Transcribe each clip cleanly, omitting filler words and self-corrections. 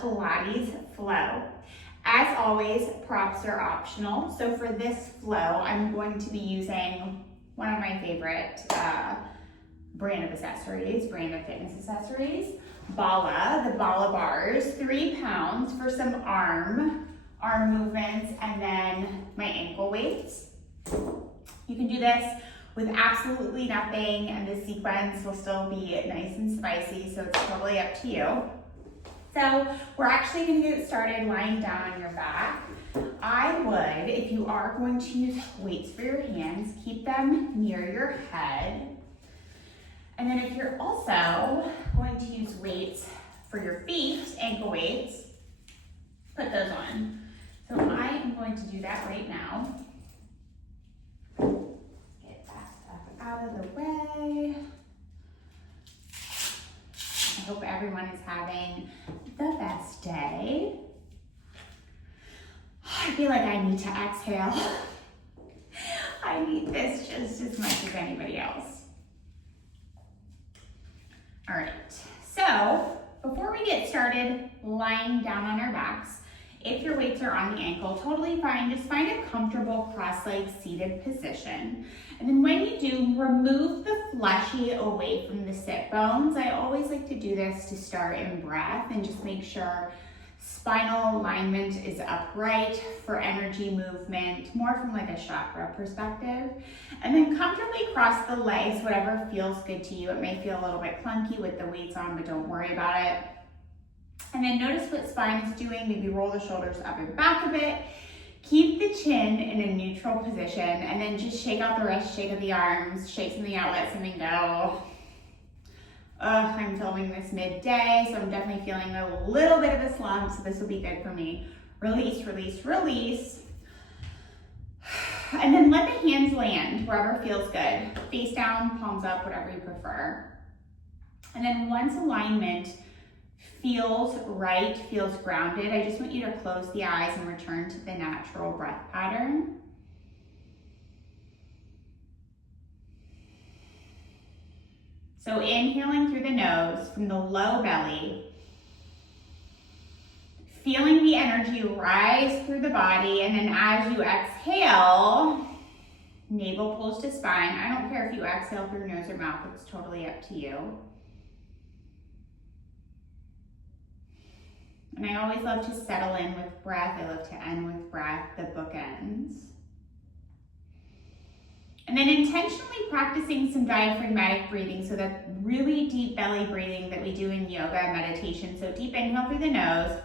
Pilates flow. As always, props are optional. So for this flow, I'm going to be using one of my favorite brand of fitness accessories, Bala, the Bala bars, 3 pounds for some arm movements, and then my ankle weights. You can do this with absolutely nothing, and the sequence will still be nice and spicy, so it's totally up to you. So we're actually gonna get started lying down on your back. I would, if you are going to use weights for your hands, keep them near your head. And then if you're also going to use weights for your feet, ankle weights, put those on. So I am going to do that right now. Get that stuff out of the way. I hope everyone is having the best day. I feel like I need to exhale. I need this just as much as anybody else. All right, so before we get started lying down on our backs, if your weights are on the ankle, totally fine. Just find a comfortable cross-legged seated position. And then when you do, remove the fleshy away from the sit bones. I always like to do this to start in breath and just make sure spinal alignment is upright for energy movement, more from like a chakra perspective. And then comfortably cross the legs, whatever feels good to you. It may feel a little bit clunky with the weights on, but don't worry about it. And then notice what spine is doing. Maybe roll the shoulders up and back a bit. Keep the chin in a neutral position, and then just shake out the wrists, shake out the arms, shake something out, let something go. I'm filming this midday, so I'm definitely feeling a little bit of a slump, so this will be good for me. Release, release, release. And then let the hands land wherever feels good. Face down, palms up, whatever you prefer. And then once alignment feels right, feels grounded, I just want you to close the eyes and return to the natural breath pattern. So inhaling through the nose from the low belly, feeling the energy rise through the body, and then as you exhale, navel pulls to spine. I don't care if you exhale through nose or mouth, it's totally up to you. And I always love to settle in with breath. I love to end with breath, the bookends. And then intentionally practicing some diaphragmatic breathing, so that really deep belly breathing that we do in yoga and meditation. So deep inhale through the nose,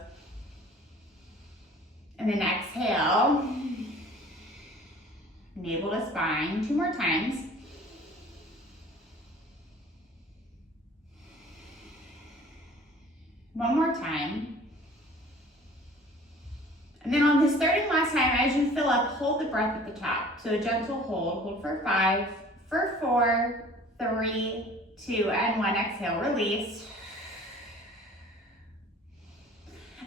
and then exhale, navel to spine, 2 more times. One more time. And then on this third and last time, as you fill up, hold the breath at the top. So a gentle hold for 5, for 4, 3, 2, and 1. Exhale, release.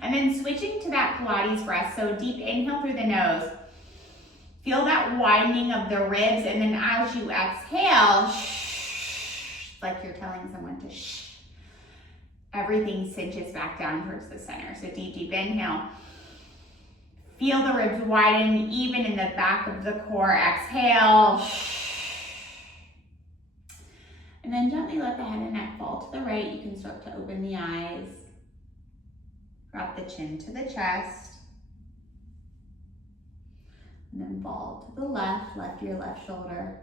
And then switching to that Pilates breath. So deep inhale through the nose. Feel that widening of the ribs, and then as you exhale, shh, like you're telling someone to shh. Everything cinches back down towards the center. So deep, deep inhale. Feel the ribs widen, even in the back of the core. Exhale. And then gently let the head and neck fall to the right. You can start to open the eyes. Drop the chin to the chest. And then fall to the left, lift your left shoulder.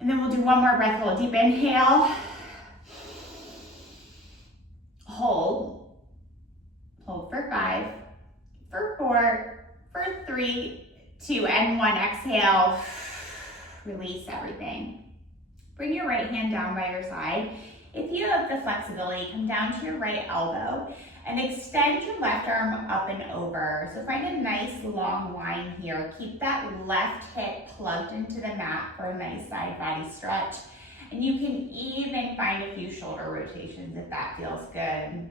And then we'll do one more breath hold. Deep inhale. Hold. Hold for 5. For 4, for 3, 2, and 1. Exhale. Release everything. Bring your right hand down by your side. If you have the flexibility, come down to your right elbow and extend your left arm up and over. So find a nice long line here. Keep that left hip plugged into the mat for a nice side body stretch. And you can even find a few shoulder rotations if that feels good.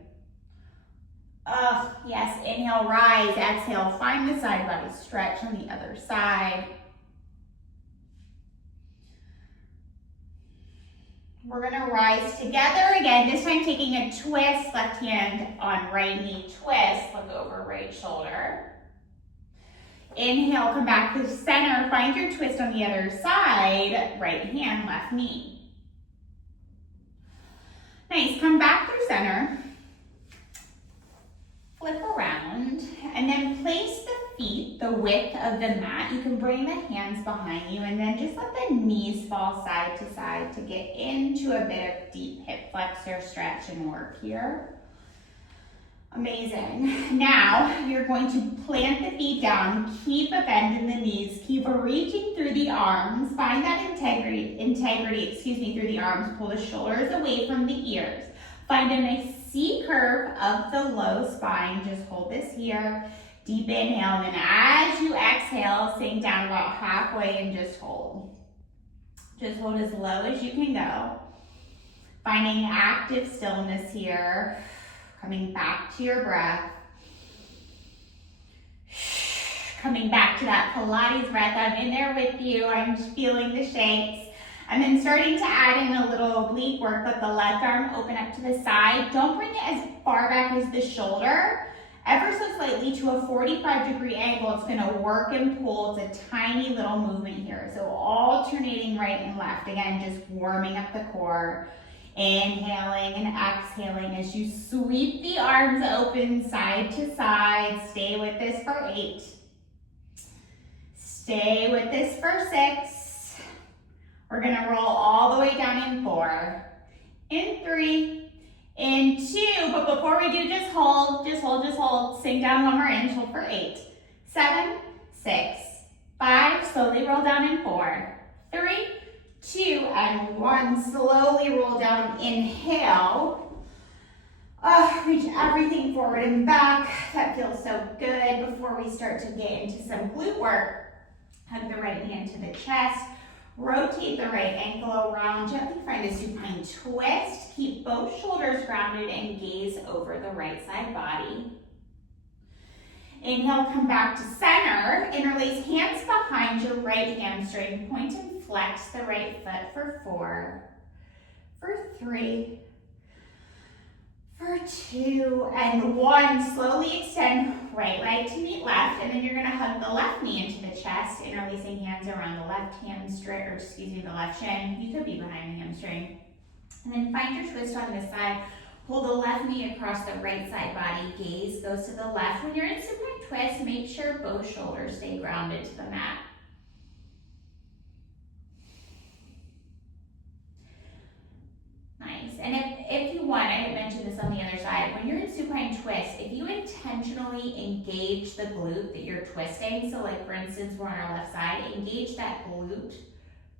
Yes, inhale, rise, exhale, find the side body stretch on the other side. We're gonna rise together again, this time taking a twist, left hand on right knee, twist, look over right shoulder. Inhale, come back to center, find your twist on the other side, right hand, left knee. Nice, come back through center, flip around, and then place the feet the width of the mat. You can bring the hands behind you and then just let the knees fall side to side to get into a bit of deep hip flexor stretch and work here. Amazing. Now you're going to plant the feet down, keep a bend in the knees, keep reaching through the arms, find that integrity through the arms, pull the shoulders away from the ears. Find a nice C curve of the low spine, just hold this here. Deep inhale, and then as you exhale, sink down about halfway and just hold. Just hold as low as you can go. Finding active stillness here. Coming back to your breath. Coming back to that Pilates breath. I'm in there with you. I'm feeling the shakes. And then starting to add in a little oblique work. Let the left arm open up to the side. Don't bring it as far back as the shoulder. Ever so slightly to a 45-degree angle. It's going to work and pull. It's a tiny little movement here. So alternating right and left. Again, just warming up the core. Inhaling and exhaling as you sweep the arms open side to side. Stay with this for 8. Stay with this for 6. We're going to roll all the way down in 4. In 3. In 2. But before we do, just hold, just hold, just hold. Sink down one more inch, hold for 8. 7, 6, 5. Slowly roll down in 4. 3, 2, and 1. Slowly roll down. Inhale. Reach everything forward and back. That feels so good. Before we start to get into some glute work, hug the right hand to the chest. Rotate the right ankle around. Gently find a supine twist. Keep both shoulders grounded and gaze over the right side body. Inhale, come back to center. Interlace hands behind your right hamstring. Point and flex the right foot for 4, for 3, for 2, and 1. Slowly extend right leg to meet left, and then you're going to hug the left knee into the chest, interlacing hands around the left hamstring, the left shin. You could be behind the hamstring. And then find your twist on this side. Pull the left knee across the right side body. Gaze goes to the left. When you're in supine twist, make sure both shoulders stay grounded to the mat. Nice. And if you want, I didn't mention this on the other side, when you're in supine twist, if you intentionally engage the glute that you're twisting, so like for instance, we're on our left side, engage that glute,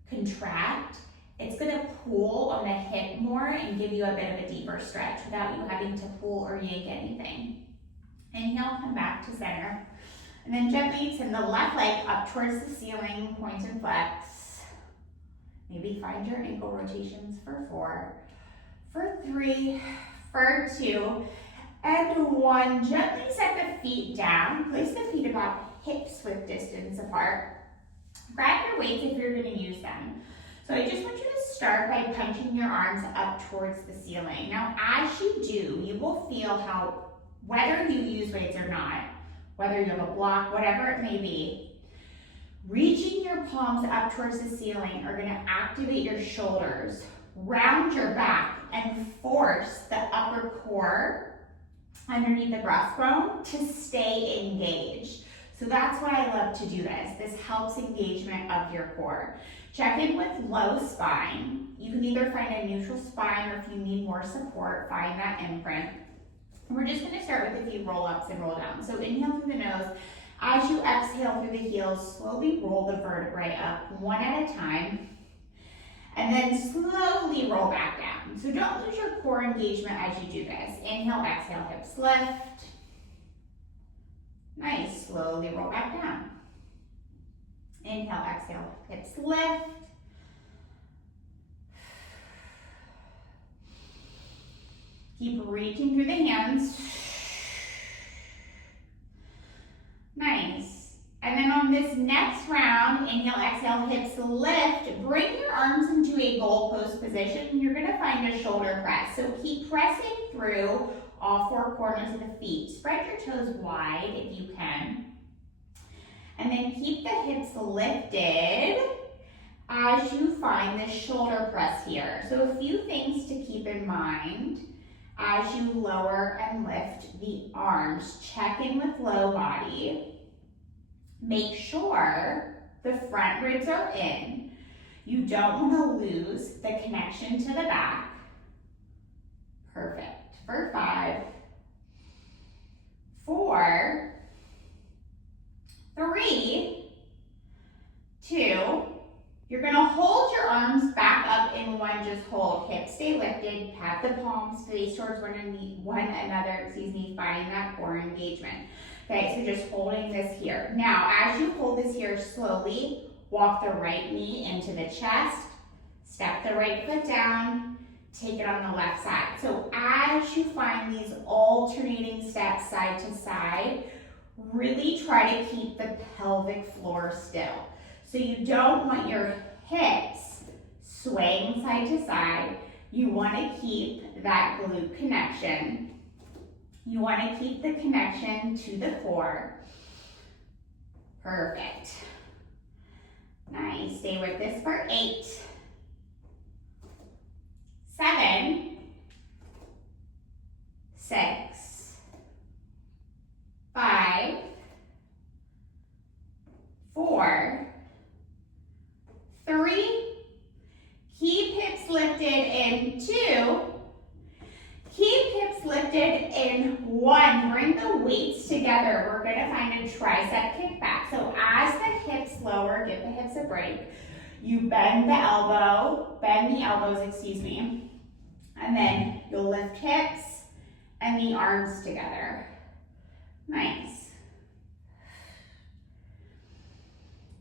contract, it's going to pull on the hip more and give you a bit of a deeper stretch without you having to pull or yank anything. Inhale, come back to center. And then gently send the left leg up towards the ceiling, point and flex. Maybe find your ankle rotations for 4, for 3, for 2, and 1. Gently set the feet down. Place the feet about hips width distance apart. Grab your weights if you're going to use them. So I just want you to start by punching your arms up towards the ceiling. Now, as you do, you will feel how, whether you use weights or not, whether you have a block, whatever it may be, reaching your palms up towards the ceiling are going to activate your shoulders, round your back, and force the upper core underneath the breastbone to stay engaged. So that's why I love to do this. This helps engagement of your core. Check in with low spine. You can either find a neutral spine, or if you need more support, find that imprint. And we're just going to start with a few roll-ups and roll-downs. So inhale through the nose. As you exhale through the heels, slowly roll the vertebrae up one at a time. And then slowly roll back down. So don't lose your core engagement as you do this. Inhale, exhale, hips lift. Nice, slowly roll back down. Inhale, exhale, hips lift. Keep reaching through the hands. Nice. And then on this next round, inhale, exhale, hips lift. Bring your arms into a goalpost position. You're gonna find a shoulder press. So keep pressing through all four corners of the feet. Spread your toes wide if you can. And then keep the hips lifted as you find the shoulder press here. So a few things to keep in mind as you lower and lift the arms. Check in with low body. Make sure the front ribs are in. You don't want to lose the connection to the back. Perfect. For 5, 4, 3, 2. You're going to hold your arms back up in one, just hold. Hips stay lifted, pat the palms face towards one another, finding that core engagement. Okay, so just holding this here. Now, as you hold this here, slowly walk the right knee into the chest, step the right foot down, take it on the left side. So as you find these alternating steps side to side, really try to keep the pelvic floor still. So you don't want your hips swaying side to side. You want to keep that glute connection. You want to keep the connection to the core. Perfect. Nice. Stay with this for 8, 7, 6, 5, 4, 3, keep hips lifted in 2, keep hips lifted in 1. Bring the weights together. We're going to find a tricep kickback. So as the hips lower, give the hips a break. You bend the elbows, and then you'll lift hips and the arms together. Nice.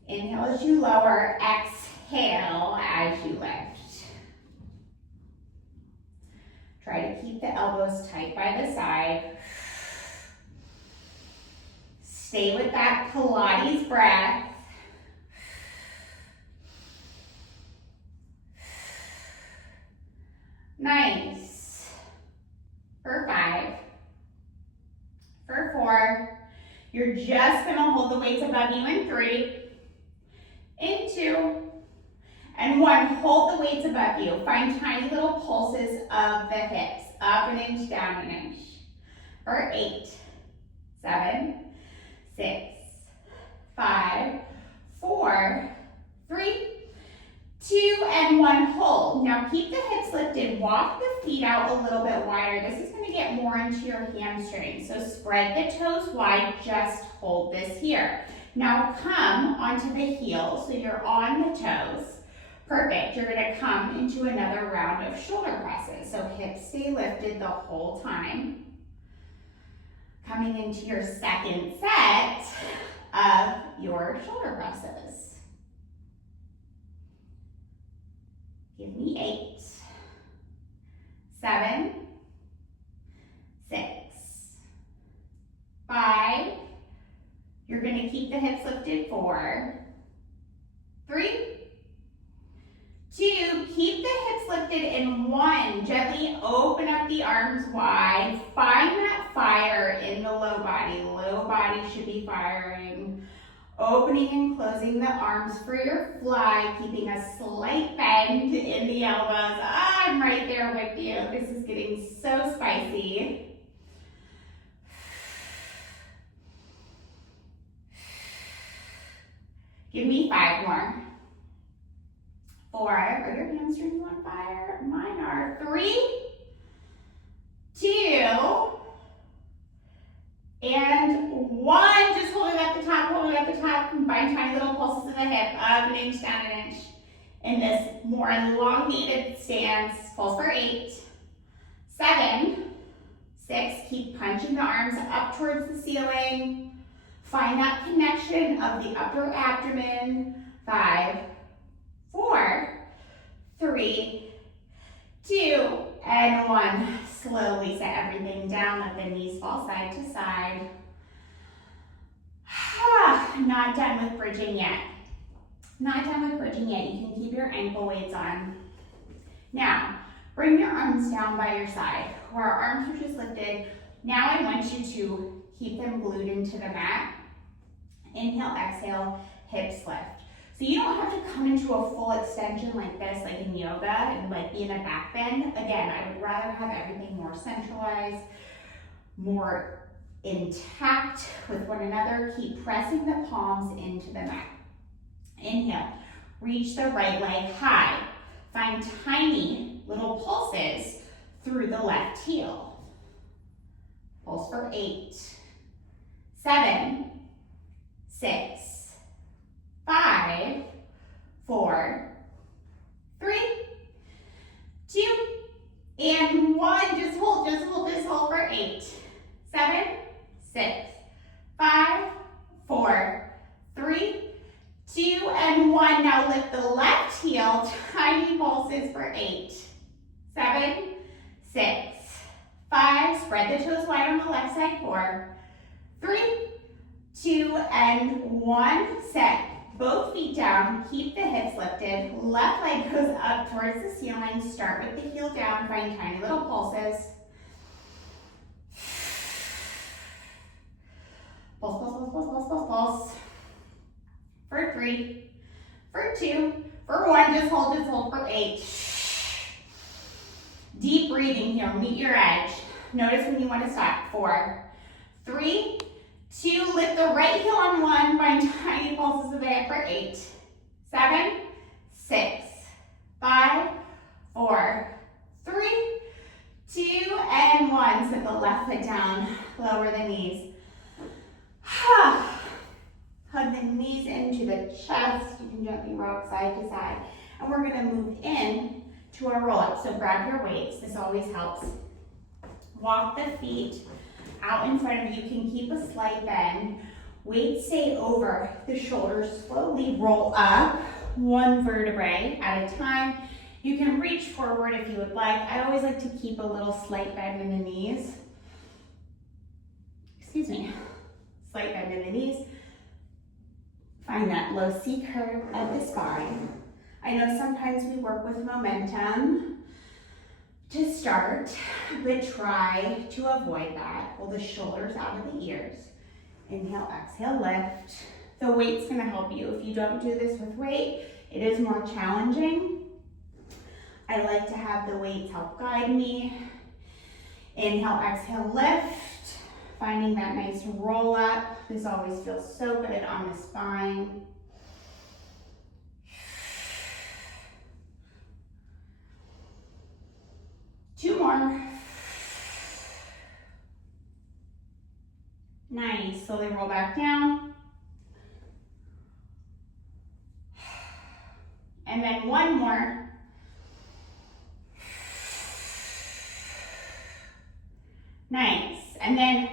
Inhale as you lower, exhale as you lift. Try to keep the elbows tight by the side. Stay with that Pilates breath. Nice. For 5. For 4. You're just gonna hold the weights above you in 3. In 2. And 1, hold the weights above you. Find tiny little pulses of the hips. Up an inch, down an inch. For 8, 7, 6, 5, 4, 3, 2, and 1, hold. Now keep the hips lifted. Walk the feet out a little bit wider. This is going to get more into your hamstrings. So spread the toes wide. Just hold this here. Now come onto the heels, so you're on the toes. Perfect. You're going to come into another round of shoulder presses. So hips stay lifted the whole time. Coming into your second set of your shoulder presses. Give me 8, 7, 6, 5. You're going to keep the hips lifted. 4, 3, 2, keep the hips lifted in 1. Gently open up the arms wide. Find that fire in the low body. Low body should be firing. Opening and closing the arms for your fly, keeping a slight bend in the elbows. I'm right there with you. This is getting so spicy. Give me 5 more. 4, are your hamstrings on fire? Mine are. 3, 2, and 1. Just hold it at the top, hold it at the top. Combine tiny little pulses of the hip, up an inch, down an inch. In this more elongated stance, pulse for 8, 7, 6. Keep punching the arms up towards the ceiling. Find that connection of the upper abdomen. 5, 4, 3, 2, and 1. Slowly set everything down. Let the knees fall side to side. Nice. not done with bridging yet. Not done with bridging yet. You can keep your ankle weights on. Now, bring your arms down by your side, where our arms are just lifted. Now I want you to keep them glued into the mat. Inhale, exhale, hips lift. So you don't have to come into a full extension like this, like in yoga, and like be in a back bend. Again, I would rather have everything more centralized, more intact with one another. Keep pressing the palms into the mat. Inhale, reach the right leg high. Find tiny little pulses through the left heel. Pulse for 8, 7, 6, 5, 4, 3, 2, and 1. Just hold for 8, 7, 6, 5, 4, 3, 2, and 1. Now lift the left heel, tiny pulses for 8, 7, 6, 5, spread the toes wide on the left side, 4, 3, 2, and 1. Set both feet down, keep the hips lifted, left leg goes up towards the ceiling, start with the heel down, find tiny little pulses. Pulse, pulse, pulse, pulse, pulse, pulse, pulse. For 3, for 2, for 1, just hold for 8. Deep breathing here, meet your edge. Notice when you want to stop. 4, 3, 2, lift the right heel on 1, find tiny pulses of the hip for 8, 7, 6, 5, 4, 3, 2, and 1. Set the left foot down, lower the knees. Hug the knees into the chest. You can gently rock side to side. And we're gonna move in to our roll up. So grab your weights, this always helps. Walk the feet out in front of you. You can keep a slight bend. Weights stay over the shoulders. Slowly roll up, one vertebrae at a time. You can reach forward if you would like. I always like to keep a little slight bend in the knees. Excuse me. Slight bend in the knees. Find that low C curve of the spine. I know sometimes we work with momentum to start, but try to avoid that. Pull the shoulders out of the ears. Inhale, exhale, lift. The weight's gonna help you. If you don't do this with weight, it is more challenging. I like to have the weights help guide me. Inhale, exhale, lift. Finding that nice roll up. This always feels so good on the spine. Two more. Nice. Slowly roll back down. And then one more. Nice. And then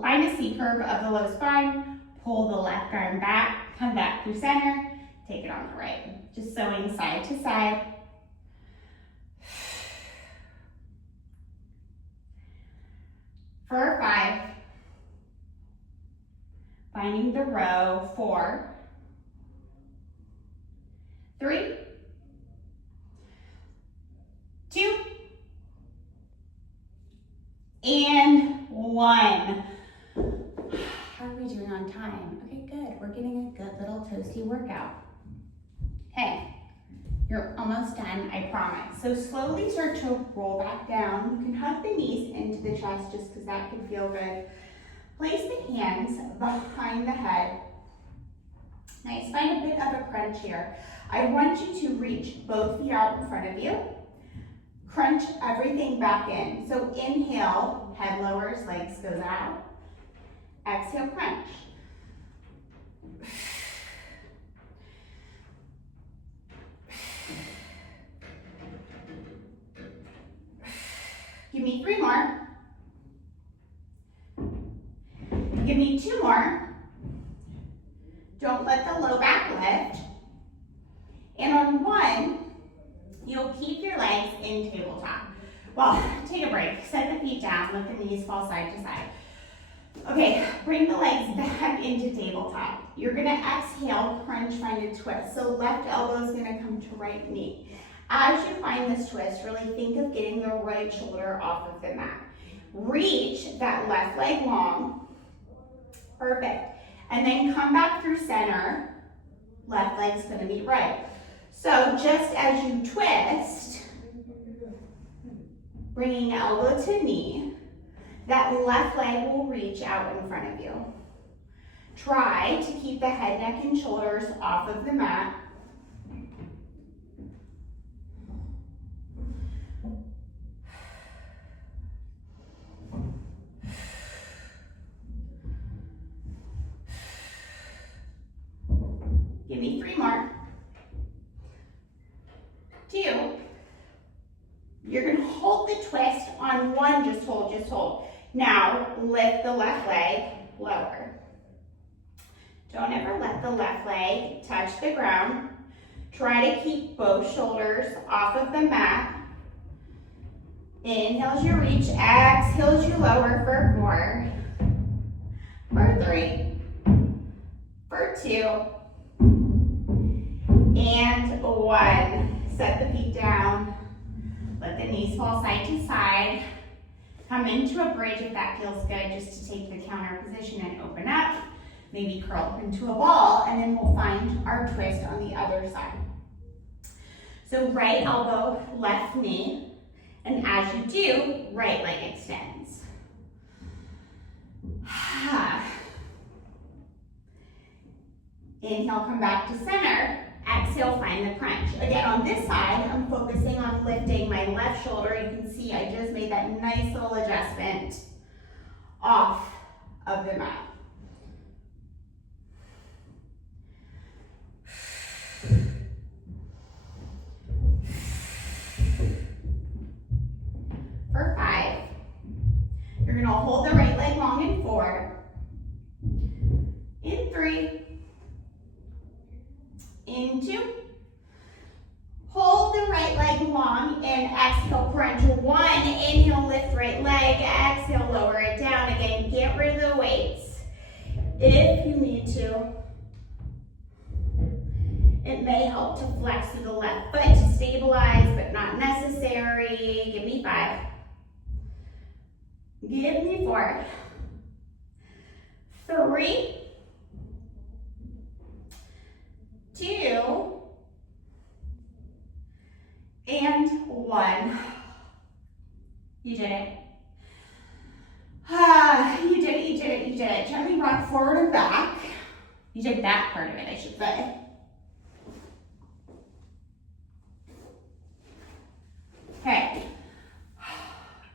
find a C curve of the low spine, pull the left arm back, come back through center, take it on the right. Just sewing side to side. For 5, finding the row, 4, 3, 2, and 1. How are we doing on time? Okay, good. We're getting a good little toasty workout. Okay, you're almost done, I promise. So slowly start to roll back down. You can hug the knees into the chest just because that can feel good. Place the hands behind the head. Nice, find a bit of a crunch here. I want you to reach both feet out in front of you. Crunch everything back in. So inhale, head lowers, legs goes out. Exhale, crunch. Give me 3 more. Give me 2 more. Don't let the low back lift. And on 1, you'll keep your legs in tabletop. Well, take a break. Set the feet down, let the knees fall side to side. Okay, bring the legs back into tabletop. You're gonna exhale, crunch, find a twist. So left elbow is gonna come to right knee. As you find this twist, really think of getting the right shoulder off of the mat. Reach that left leg long. Perfect. And then come back through center. Left leg's gonna meet right. So just as you twist, bringing elbow to knee, that left leg will reach out in front of you. Try to keep the head, neck, and shoulders off of the mat. Give me 3 more. 2. You're gonna hold the twist on 1, just hold, just hold. Now, lift the left leg, lower. Don't ever let the left leg touch the ground. Try to keep both shoulders off of the mat. Inhale as you reach, exhale as you lower for 4, for 3, for 2, and 1. Set the feet down. Let the knees fall side to side. Come into a bridge if that feels good, just to take the counter position and open up. Maybe curl up into a ball, and then we'll find our twist on the other side. So right elbow, left knee, and as you do, right leg extends. Inhale, come back to center. Exhale, find the crunch. Again, on this side, I'm focusing on lifting my left shoulder. You can see I just made that nice little adjustment off of the mat. For 5, you're gonna hold the right leg long in 4, in 3, in 2, hold the right leg long and exhale, crunch 1, inhale, lift right leg, exhale, lower it down. Again, get rid of the weights if you need to. It may help to flex through the left foot to stabilize, but not necessary. Give me 5. Give me 4, 3, 2, and 1. You did it. You did it, you did it, you did it. Gently rock forward and back. You did that part of it, I should say. Okay.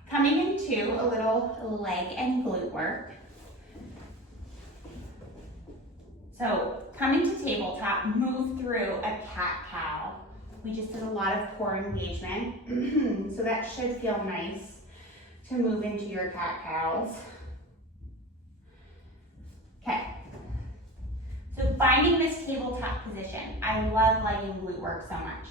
Coming into a little leg and glute work. So coming to tabletop, move through a cat-cow. We just did a lot of core engagement, so that should feel nice to move into your cat-cows. Okay, so finding this tabletop position. I love legging glute work so much.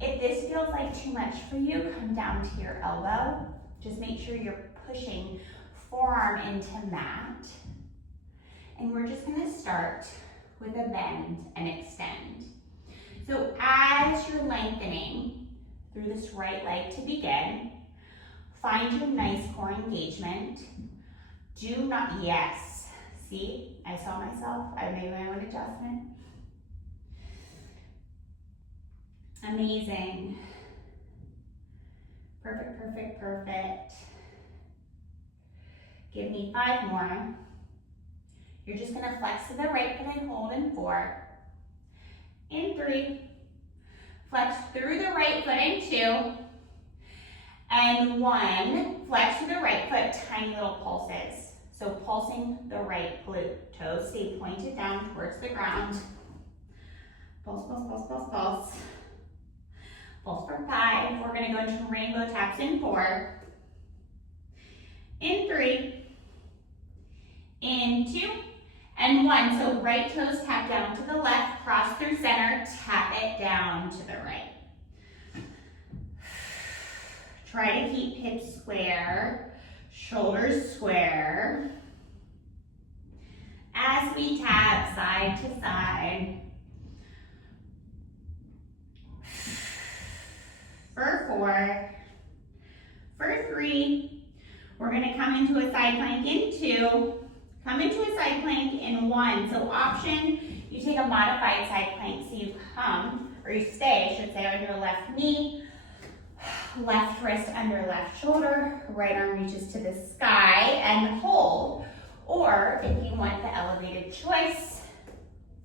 If this feels like too much for you, come down to your elbow. Just make sure you're pushing forearm into mat. And we're just gonna start with a bend and extend. So as you're lengthening through this right leg to begin, find your nice core engagement. Do not, yes, see, I saw myself, I made my own adjustment. Amazing. Perfect, perfect, perfect. Give me 5 more. You're just gonna flex to the right foot and hold in 4. In 3. Flex through the right foot in 2. And 1. Flex to the right foot, tiny little pulses. So pulsing the right glute. Toes stay pointed down towards the ground. Pulse, pulse, pulse, pulse, pulse. Pulse for 5. We're gonna go into rainbow taps in 4. In 3. In 2. And 1. So right toes tap down to the left, cross through center, tap it down to the right. Try to keep hips square, shoulders square. we tap side to side. For 4. For 3, we're gonna come into a side plank in 2, come into a side plank in 1. So option, you take a modified side plank. So you come, or you stay, I should say, on your left knee, left wrist under left shoulder, right arm reaches to the sky and hold. Or if you want the elevated choice,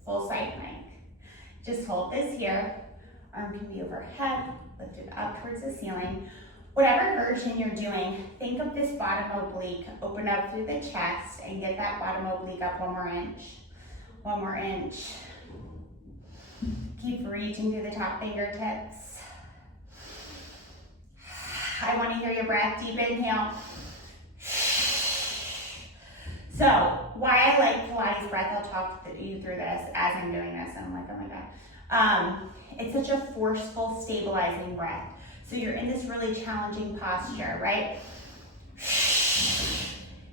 full side plank. Just hold this here. Arm can be overhead, lifted up towards the ceiling. Whatever version you're doing, think of this bottom oblique, open up through the chest and get that bottom oblique up 1 more inch. 1 more inch. Keep reaching through the top fingertips. I want to hear your breath. Deep inhale. So, why I like Pilates breath, I'll talk you through this as I'm doing this. I'm like, oh my God. It's such a forceful, stabilizing breath. So you're in this really challenging posture, right?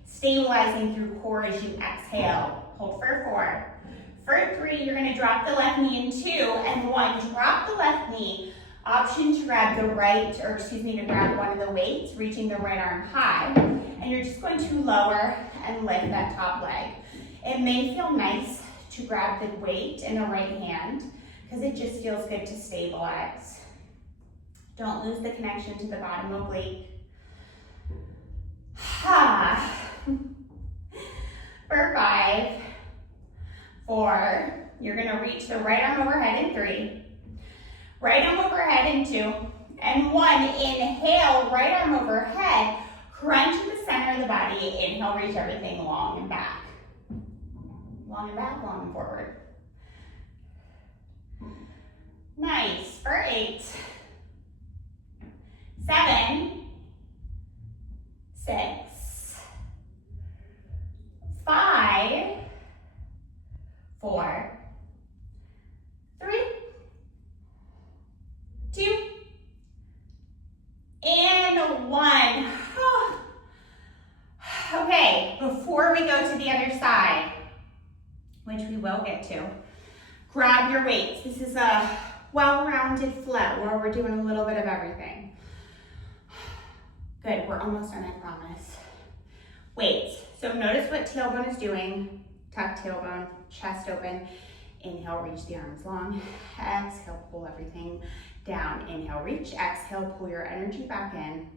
Stabilizing through core as you exhale. Hold for 4. For 3, you're gonna drop the left knee in 2, and 1, drop the left knee. Option to grab the right, or excuse me, to grab one of the weights, reaching the right arm high. And you're just going to lower and lift that top leg. It may feel nice to grab the weight in a right hand, because it just feels good to stabilize. Don't lose the connection to the bottom oblique. For 5, 4, you're gonna reach the right arm overhead in 3, right arm overhead in 2, and 1, inhale, right arm overhead, crunch to the center of the body, inhale, reach everything long and back. Long and back, long and forward. Nice. For 8, 7, 6, 5, 4, 3, 2, and 1. Okay, before we go to the other side, which we will get to, grab your weights. This is a well-rounded flow where we're doing a little bit of everything. Good, we're almost done, I promise. Weights. So notice what tailbone is doing. Tuck tailbone, chest open. Inhale, reach the arms long. Exhale, pull everything down. Inhale, reach. Exhale, pull your energy back in.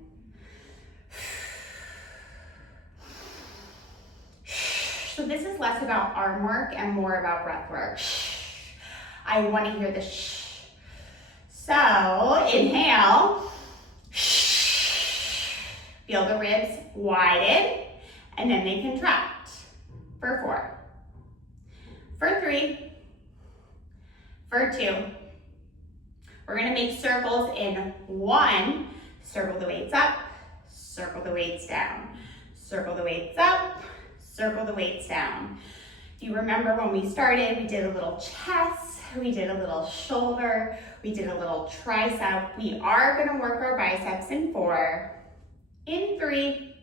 So this is less about arm work and more about breath work. I want to hear the shh. So inhale. Feel the ribs widen, and then they contract. For 4. For 3. For 2. We're gonna make circles in 1. Circle the weights up, circle the weights down. Circle the weights up, circle the weights down. If you remember when we started, we did a little chest, we did a little shoulder, we did a little tricep. We are gonna work our biceps in 4. In 3,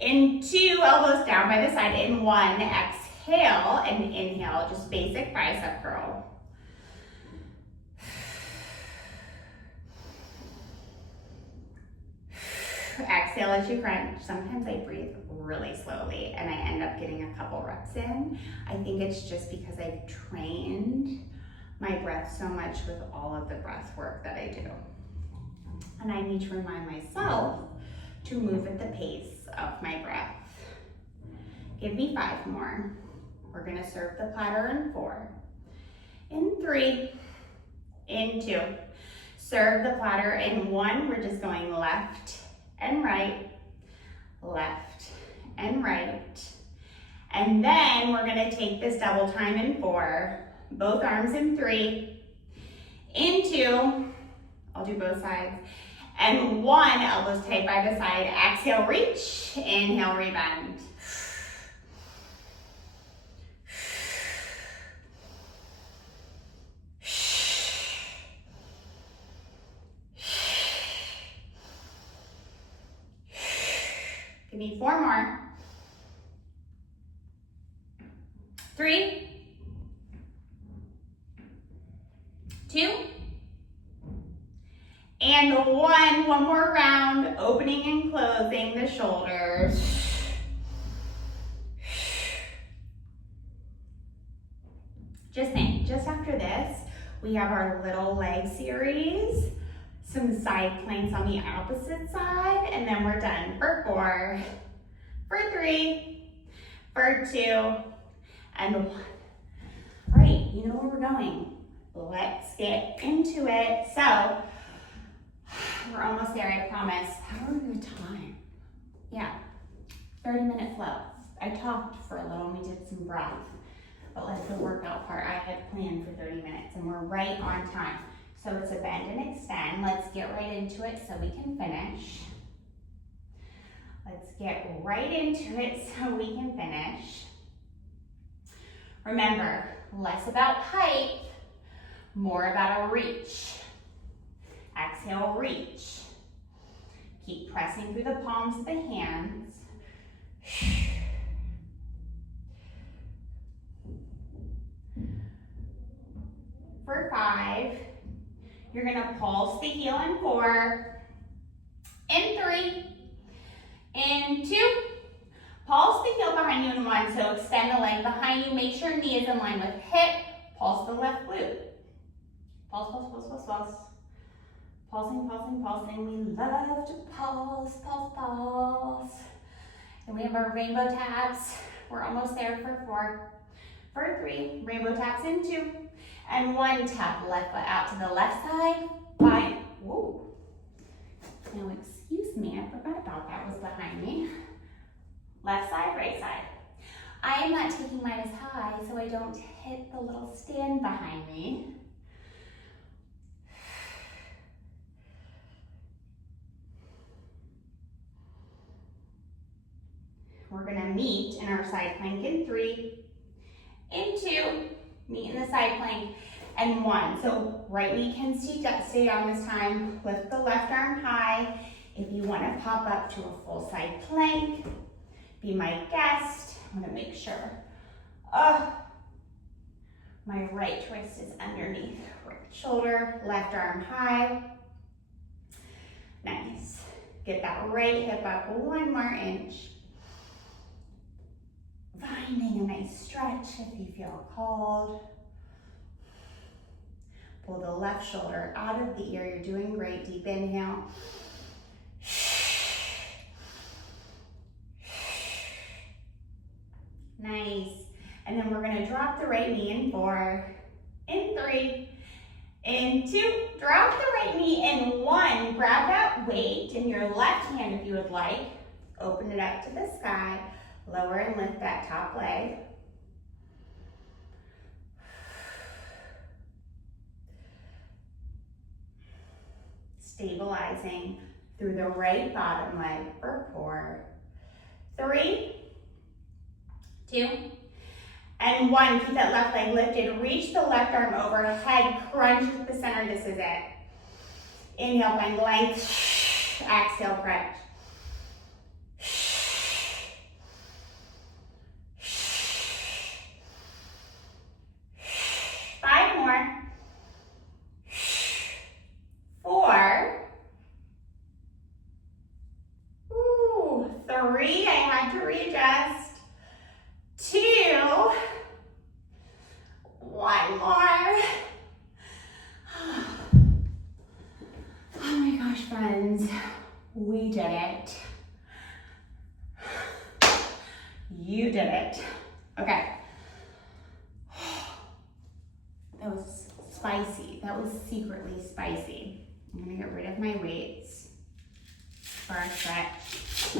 in 2, elbows down by the side, in 1, exhale and inhale, just basic bicep curl. Exhale as you crunch. Sometimes I breathe really slowly and I end up getting a couple reps in. I think it's just because I've trained my breath so much with all of the breath work that I do. And I need to remind myself to move at the pace of my breath. Give me 5 more. We're gonna serve the platter in 4. In 3, in 2. Serve the platter in 1. We're just going left and right, left and right. And then we're gonna take this double time in 4. Both arms in 3. In 2, I'll do both sides. And 1, elbows tight by the side. Exhale, reach. Inhale, rebend. Give me 4 more. 3, 2, and 1. One more round, opening and closing the shoulders. Just think, just after this, we have our little leg series, some side planks on the opposite side, and then we're done for 4, for 3, for 2, and 1. All right, you know where we're going. Let's get into it. So, we're almost there, I promise. How are we with time? Yeah, 30-minute flow. I talked for a little and we did some breath, but like the workout part, I had planned for 30 minutes and we're right on time. So it's a bend and extend. Let's get right into it so we can finish. Let's get right into it so we can finish. Remember, less about height, more about a reach. Exhale, reach. Keep pressing through the palms of the hands. For 5, you're gonna pulse the heel in 4, in 3, in 2, pulse the heel behind you in 1, so extend the leg behind you, make sure knee is in line with hip, pulse the left glute. Pulse, pulse, pulse, pulse, pulse. Pulsing, pulsing, pulsing. We love to pulse, pulse, pulse. And we have our rainbow taps. We're almost there for 4. For 3, rainbow taps in 2. And 1, tap left foot out to the left side. 5, whoa. Now excuse me, I forgot about that was behind me. Left side, right side. I am not taking mine as high so I don't hit the little stand behind me. We're gonna meet in our side plank in 3, in 2, meet in the side plank, and 1. So right knee can stay down this time. Lift the left arm high. If you wanna pop up to a full side plank, be my guest. I wanna make sure my right twist is underneath right shoulder, left arm high. Nice. Get that right hip up 1 more inch. Finding a nice stretch if you feel called. Pull the left shoulder out of the ear. You're doing great. Deep inhale. Nice. And then we're going to drop the right knee in 4, in 3, in 2. Drop the right knee in 1. Grab that weight in your left hand if you would like. Open it up to the sky. Lower and lift that top leg. Stabilizing through the right bottom leg for 4, 3, 2, and 1. Keep that left leg lifted. Reach the left arm overhead. Crunch with the center. This is it. Inhale, find length. Exhale, crunch. 5 more. 4. 3. I had to readjust. 2. 1 more. Oh my gosh, friends, we did it. You did it. Okay. That was spicy. That was secretly spicy. I'm gonna get rid of my weights for our stretch.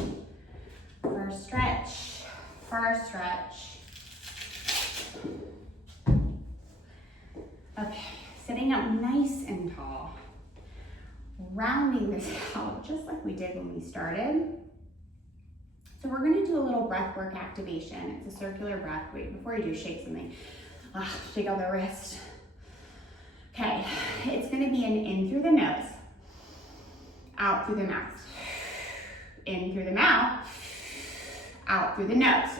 For our stretch. For our stretch. Okay, sitting up nice and tall. Rounding this out just like we did when we started. So we're gonna do a little breathwork activation. It's a circular breath. Wait, before you do, shake something. Shake out the wrist. Okay, it's gonna be an in through the nose, out through the mouth. In through the mouth, out through the nose.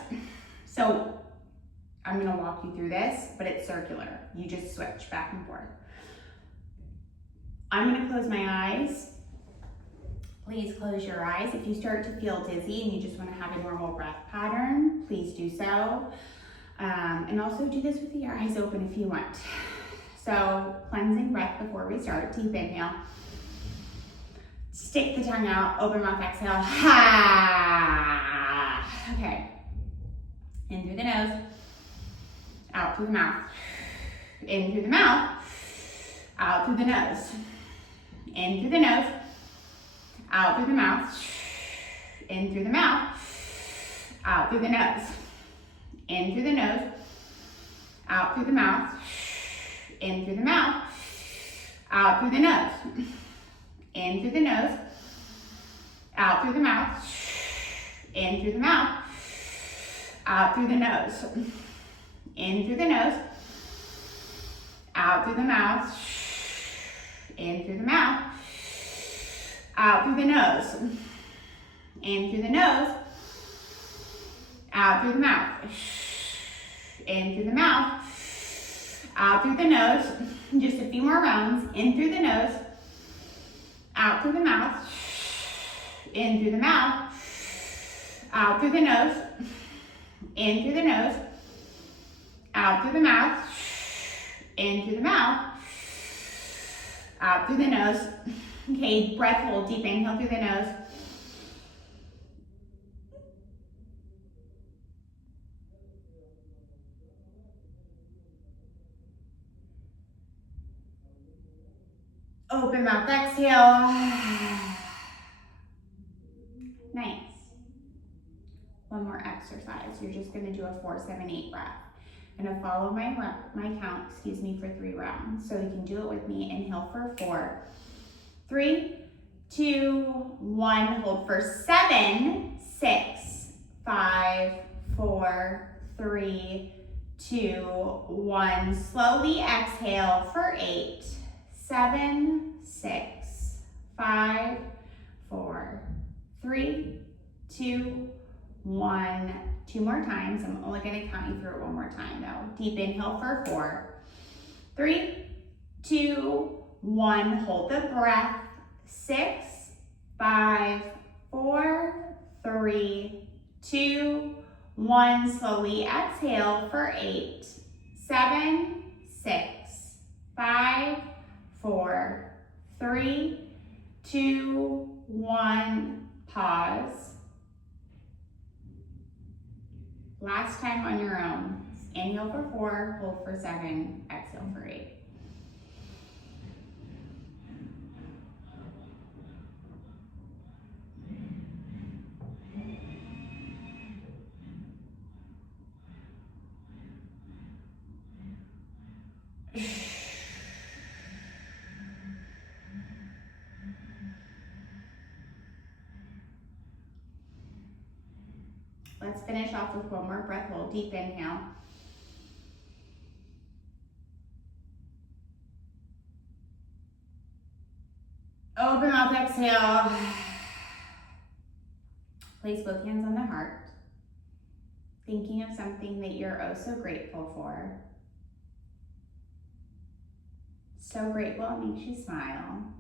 So I'm gonna walk you through this, but it's circular. You just switch back and forth. I'm gonna close my eyes. Please close your eyes. If you start to feel dizzy and you just wanna have a normal breath pattern, please do so. And also do this with your eyes open if you want. So cleansing breath before we start. Deep inhale. Stick the tongue out, open mouth, exhale. Ha. Okay. In through the nose, out through the mouth. In through the mouth, out through the nose. In through the nose, out through the mouth. In through the mouth, out through the nose. In through the nose, out through the mouth. In through the mouth, out through the nose. In through the nose, out through the mouth. In through the mouth, out through the nose. In through the nose, out through the mouth. In through the mouth, out through the nose. In through the nose, out through the mouth. In through the mouth, out through the nose. Just a few more rounds. In through the nose, out through the mouth. In through the mouth, out through the nose. In through the nose, out through the mouth. In through the mouth, out through the nose. Okay, breath hold. Deep inhale through the nose. Open mouth, exhale. Nice. One more exercise. You're just gonna do a 4-7-8 breath. I'm gonna follow my count, for 3 rounds. So you can do it with me. Inhale for 4, 3, 2, 1. Hold for 7, 6, 5, 4, 3, 2, 1. Slowly exhale for 8, 7, 6, 5, 4, 3, 2, 1. 2 more times. I'm only going to count you through it one more time though. Deep inhale for 4, 3, 2, 1. Hold the breath. 6, 5, 4, 3, 2, 1. Slowly exhale for 8, 7, 6, 5, 4, 3, 2, 1. Pause. Last time on your own. Inhale for 4, hold for 7, exhale for 8. Let's finish off with one more breath hold. Deep inhale. Open mouth, exhale. Place both hands on the heart. Thinking of something that you're oh so grateful for. So grateful it makes you smile.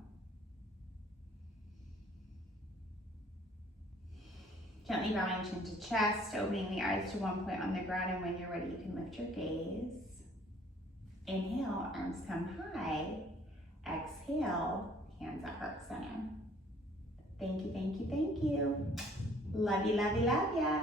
Gently bowing chin to chest, opening the eyes to one point on the ground, and when you're ready, you can lift your gaze. Inhale, arms come high. Exhale, hands at heart center. Thank you, thank you, thank you. Love you, love you, love ya.